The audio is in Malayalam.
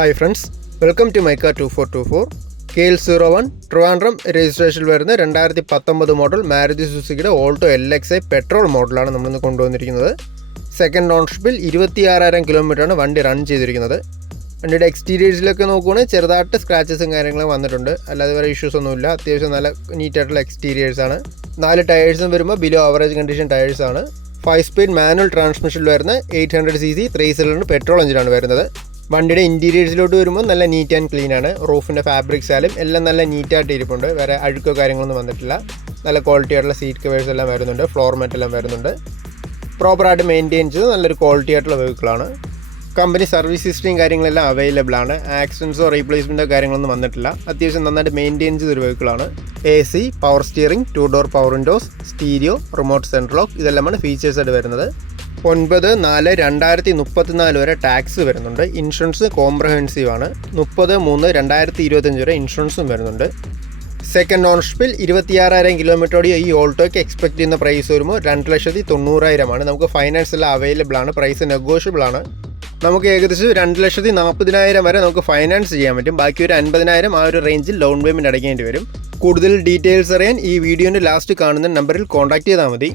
Hi friends, welcome to my car 2424. KL01 Trivandrum രജിസ്ട്രേഷനിൽ വരുന്ന 2019 മോഡൽ മാരുതി സുസുക്കിയുടെ ഓൾട്ടോ LXi പെട്രോൾ മോഡലാണ് നമ്മളിന്ന് കൊണ്ടുവന്നിരിക്കുന്നത്. സെക്കൻഡ് ഓണർഷിപ്പിൽ 26,000 കിലോമീറ്ററാണ് വണ്ടി റൺ ചെയ്തിരിക്കുന്നത്. വണ്ടിയുടെ എക്സ്റ്റീരിയേഴ്സിലൊക്കെ നോക്കുകയാണെങ്കിൽ ചെറുതായിട്ട് സ്ക്രാച്ചസും കാര്യങ്ങളും വന്നിട്ടുണ്ട്. അല്ലാതെ വേറെ ഇഷ്യൂസ് ഒന്നുമില്ല. അത്യാവശ്യം നല്ല നീറ്റായിട്ടുള്ള എക്സ്റ്റീരിയേഴ്സാണ്. 4 ടയേഴ്സും വരുമ്പോൾ ബിലോ ആവറേജ് കണ്ടീഷൻ ടയേഴ്സാണ്. 5 സ്പീഡ് മാനുവൽ ട്രാൻസ്മിഷനിൽ വരുന്ന 800cc 3 സിലിണ്ടർ പെട്രോൾ എഞ്ചിനാണ് വരുന്നത്. വണ്ടിയുടെ ഇൻറ്റീരിയേഴ്സിലോട്ട് വരുമ്പോൾ നല്ല നീറ്റ് ആൻഡ് ക്ലീൻ ആണ്. റൂഫിൻ്റെ ഫാബ്രിക്സ് ആയാലും എല്ലാം നല്ല നീറ്റായിട്ട് ഇരിപ്പുണ്ട്. വേറെ അഴുക്കോ കാര്യങ്ങളൊന്നും വന്നിട്ടില്ല. നല്ല ക്വാളിറ്റി ആയിട്ടുള്ള സീറ്റ് കവേഴ്സ് എല്ലാം വരുന്നുണ്ട്. ഫ്ലോർ മാറ്റ് എല്ലാം വരുന്നുണ്ട്. പ്രോപ്പറായിട്ട് മെയിൻറ്റെയിൻ ചെയ്ത് നല്ലൊരു ക്വാളിറ്റി ആയിട്ടുള്ള വെഹിക്കിളാണ്. കമ്പനി സർവീസ് ഹിസ്റ്ററിയും കാര്യങ്ങളെല്ലാം അവൈലബിൾ ആണ്. ആക്സിഡൻസോ റീപ്ലേസ്മെൻറ്റോ കാര്യങ്ങളൊന്നും വന്നിട്ടില്ല. അത്യാവശ്യം നന്നായിട്ട് മെയിൻറ്റെയിൻ ചെയ്തൊരു വെഹിക്കിളാണ്. AC, power steering, 2 door power Windows, stereo, remote central lock ഇതെല്ലാമാണ് ഫീച്ചേഴ്സായിട്ട് വരുന്നത്. 9/4/2034 വരെ ടാക്സ് വരുന്നുണ്ട്. ഇൻഷുറൻസ് കോംപ്രഹെൻസീവ് ആണ്. 30/3/2025 വരെ ഇൻഷുറൻസും വരുന്നുണ്ട്. സെക്കൻഡ് ഓണർഷിപ്പിൽ 26,000 കിലോമീറ്ററോടെ ഈ ഓൾട്ടോയ്ക്ക് എക്സ്പെക്ട് ചെയ്യുന്ന പ്രൈസ് വരുമ്പോൾ 2,90,000 നമുക്ക് ഫൈനാൻസ് എല്ലാം അവൈലബിൾ ആണ്. പ്രൈസ് നെഗോഷ്യബിൾ ആണ്. നമുക്ക് ഏകദേശം 2,40,000 വരെ നമുക്ക് ഫൈനാൻസ് ചെയ്യാൻ പറ്റും. ബാക്കി ഒരു 50,000 ആ ഒരു റേഞ്ചിൽ ലോൺ പേയ്മെൻറ്റ് അടയ്ക്കേണ്ടി വരും. കൂടുതൽ ഡീറ്റെയിൽസ് അറിയാൻ ഈ വീഡിയോൻ്റെ ലാസ്റ്റ് കാണുന്ന നമ്പറിൽ കോൺടാക്ട് ചെയ്താൽ മതി.